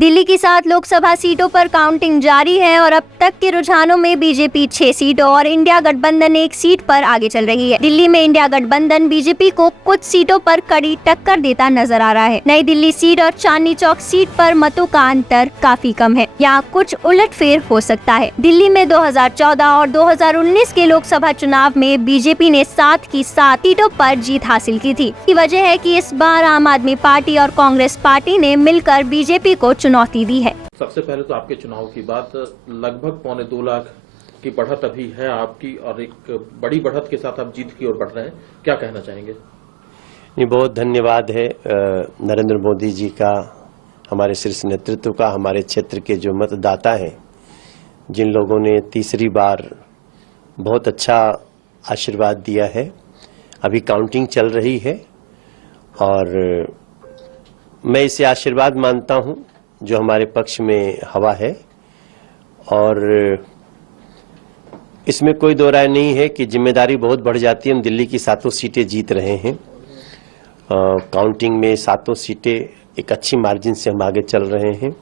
दिल्ली की 7 लोकसभा सीटों पर काउंटिंग जारी है और अब तक के रुझानों में बीजेपी 6 सीटों और इंडिया गठबंधन 1 सीट पर आगे चल रही है। दिल्ली में इंडिया गठबंधन बीजेपी को कुछ सीटों पर कड़ी टक्कर देता नजर आ रहा है। नई दिल्ली सीट और चांदनी चौक सीट पर मतों का अंतर काफी कम है। यहाँ कुछ उलटफेर हो सकता है। दिल्ली में 2014 और 2019 के लोकसभा चुनाव में बीजेपी ने 7 की 7 सीटों पर जीत हासिल की थी। इसकी वजह है कि इस बार आम आदमी पार्टी और कांग्रेस पार्टी ने मिलकर बीजेपी को चुनौती दी है। सबसे पहले तो आपके चुनाव की बात, लगभग 2.25 लाख की बढ़त अभी है आपकी और एक बड़ी बढ़त के साथ आप जीत की ओर बढ़ रहे हैं, क्या कहना चाहेंगे? नहीं, बहुत धन्यवाद है नरेंद्र मोदी जी का, हमारे शीर्ष नेतृत्व का, हमारे क्षेत्र के जो मतदाता हैं, जिन लोगों ने तीसरी बार बहुत अच्छा आशीर्वाद दिया है। अभी काउंटिंग चल रही है और मैं इसे आशीर्वाद मानता हूं जो हमारे पक्ष में हवा है और इसमें कोई दो राय नहीं है कि जिम्मेदारी बहुत बढ़ जाती है। हम दिल्ली की 7 सीटें जीत रहे हैं। काउंटिंग में 7 सीटें एक अच्छी मार्जिन से हम आगे चल रहे हैं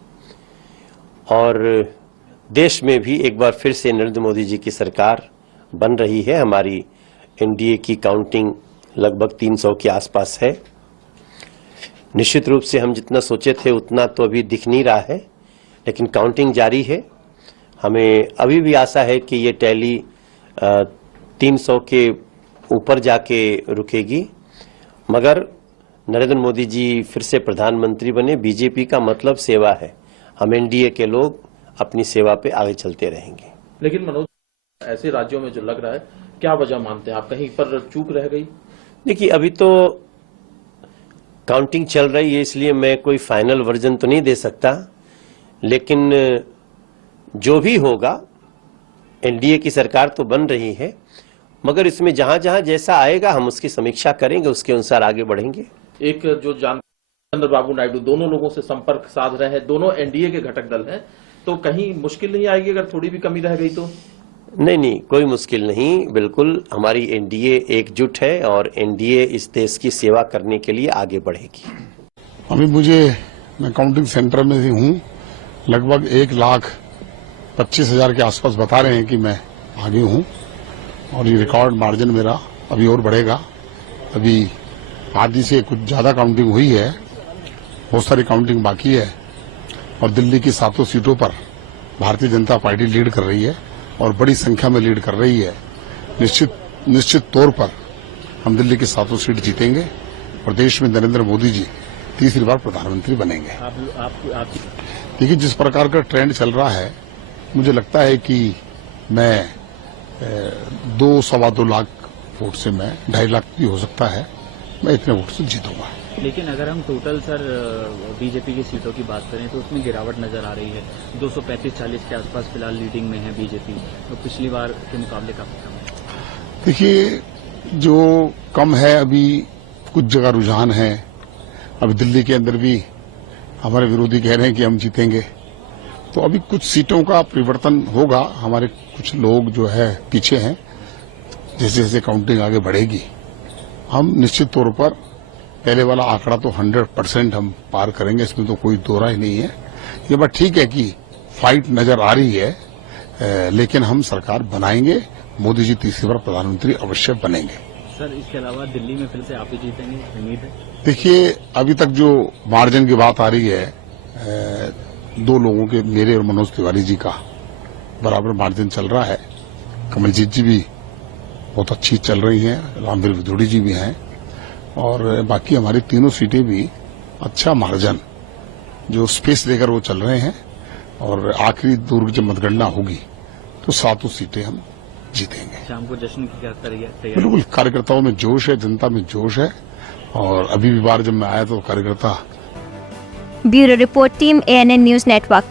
और देश में भी एक बार फिर से नरेंद्र मोदी जी की सरकार बन रही है। हमारी एनडीए की काउंटिंग लगभग 300 के आसपास है। निश्चित रूप से हम जितना सोचे थे उतना तो अभी दिख नहीं रहा है, लेकिन काउंटिंग जारी है। हमें अभी भी आशा है कि ये टैली 300 के ऊपर जाके रुकेगी, मगर नरेंद्र मोदी जी फिर से प्रधानमंत्री बने। बीजेपी का मतलब सेवा है। हम एनडीए के लोग अपनी सेवा पे आगे चलते रहेंगे। लेकिन मनोज, ऐसे राज्यों में जो लग रहा है, क्या वजह मानते हैं आप? कहीं पर चूक रह गई? देखिए, अभी तो काउंटिंग चल रही है, इसलिए मैं कोई फाइनल वर्जन तो नहीं दे सकता, लेकिन जो भी होगा एनडीए की सरकार तो बन रही है, मगर इसमें जहां जहां जैसा आएगा हम उसकी समीक्षा करेंगे, उसके अनुसार आगे बढ़ेंगे। एक जो चंद्रबाबू नायडू दोनों लोगों से संपर्क साध रहे हैं, दोनों एनडीए के घटक दल हैं, तो कहीं मुश्किल नहीं आएगी अगर थोड़ी भी कमी रह गई तो? नहीं, कोई मुश्किल नहीं। बिल्कुल हमारी एनडीए एकजुट है और एनडीए इस देश की सेवा करने के लिए आगे बढ़ेगी। अभी मैं काउंटिंग सेंटर में ही हूँ। लगभग 1,25,000 के आसपास बता रहे हैं कि मैं आगे हूँ और ये रिकॉर्ड मार्जिन मेरा अभी और बढ़ेगा। अभी आधी से कुछ ज्यादा काउंटिंग हुई है, बहुत सारी काउंटिंग बाकी है और दिल्ली की 7 सीटों पर भारतीय जनता पार्टी लीड कर रही है और बड़ी संख्या में लीड कर रही है। निश्चित तौर पर हम दिल्ली की 7 सीट जीतेंगे और देश में नरेंद्र मोदी जी तीसरी बार प्रधानमंत्री बनेंगे। देखिए, जिस प्रकार का ट्रेंड चल रहा है, मुझे लगता है कि मैं 2-2.25 लाख वोट से मैं 2.5 लाख भी हो सकता है, मैं इतने वोट से जीतूंगा। लेकिन अगर हम टोटल सर बीजेपी की सीटों की बात करें तो उसमें गिरावट नजर आ रही है। 235-40 के आसपास फिलहाल लीडिंग में है बीजेपी, तो पिछली बार के मुकाबले काफी कम है। देखिए, जो कम है अभी कुछ जगह रुझान है। अभी दिल्ली के अंदर भी हमारे विरोधी कह रहे हैं कि हम जीतेंगे, तो अभी कुछ सीटों का परिवर्तन होगा। हमारे कुछ लोग जो है पीछे हैं। जैसे जैसे काउंटिंग आगे बढ़ेगी, हम निश्चित तौर पर पहले वाला आंकड़ा तो 100% हम पार करेंगे, इसमें तो कोई दो राय नहीं है। ये बात ठीक है कि फाइट नजर आ रही है, लेकिन हम सरकार बनाएंगे। मोदी जी तीसरी बार प्रधानमंत्री अवश्य बनेंगे। सर, इसके अलावा दिल्ली में फिर से आप ही जीतेंगे, उम्मीद है? देखिए, अभी तक जो मार्जिन की बात आ रही है, 2 लोगों के, मेरे और मनोज तिवारी जी का बराबर मार्जिन चल रहा है। कमलजीत जी भी बहुत अच्छी चल रही हैं, रामवीर विदोड़ी जी भी हैं और बाकी हमारी तीनों सीटें भी अच्छा मार्जिन जो स्पेस लेकर वो चल रहे हैं और आखिरी दूर जब मतगणना होगी तो 7 सीटें हम जीतेंगे। शाम को जश्न की क्या तैयारी? बिल्कुल, कार्यकर्ताओं में जोश है, जनता में जोश है और अभी भी बार जब मैं आया तो कार्यकर्ता। Bureau report, team ANN news network.